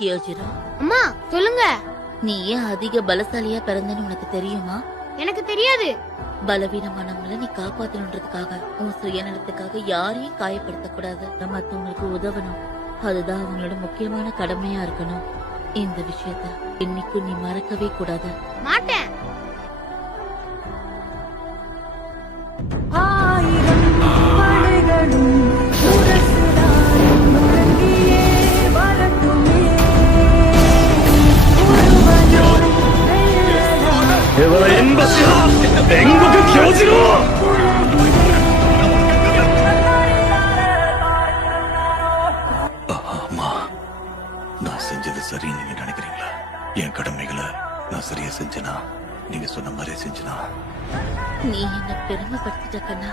கியோஜிரோ, அம்மா சொல்லுங்க. நீ ஏன் அதிக பலசாலியா பிறந்தன்னு உனக்கு தெரியுமா? எனக்கு தெரியாது. பலவீனமானவங்கள நீ காப்பாத்தணுன்றதுக்காக, உன் சுயநலத்துக்காக யாரையும் காயப்படுத்த கூடாது. மத்தவங்களுக்கு உதவணும், அதுதான் அவங்களோட முக்கியமான கடமையா இருக்கணும். இந்த விஷயத்த இன்னைக்கும் நீ மறக்கவே கூடாது. மாட்டேன். நான் செஞ்சது சரின்னு நீங்க நினைக்கிறீங்களா? என் கடமைகளை நான் சரியா செஞ்சனா, நீங்க சொன்ன மாதிரி செஞ்சனா? நீ என்ன பெருமைப்படுத்திட்ட கண்ணா.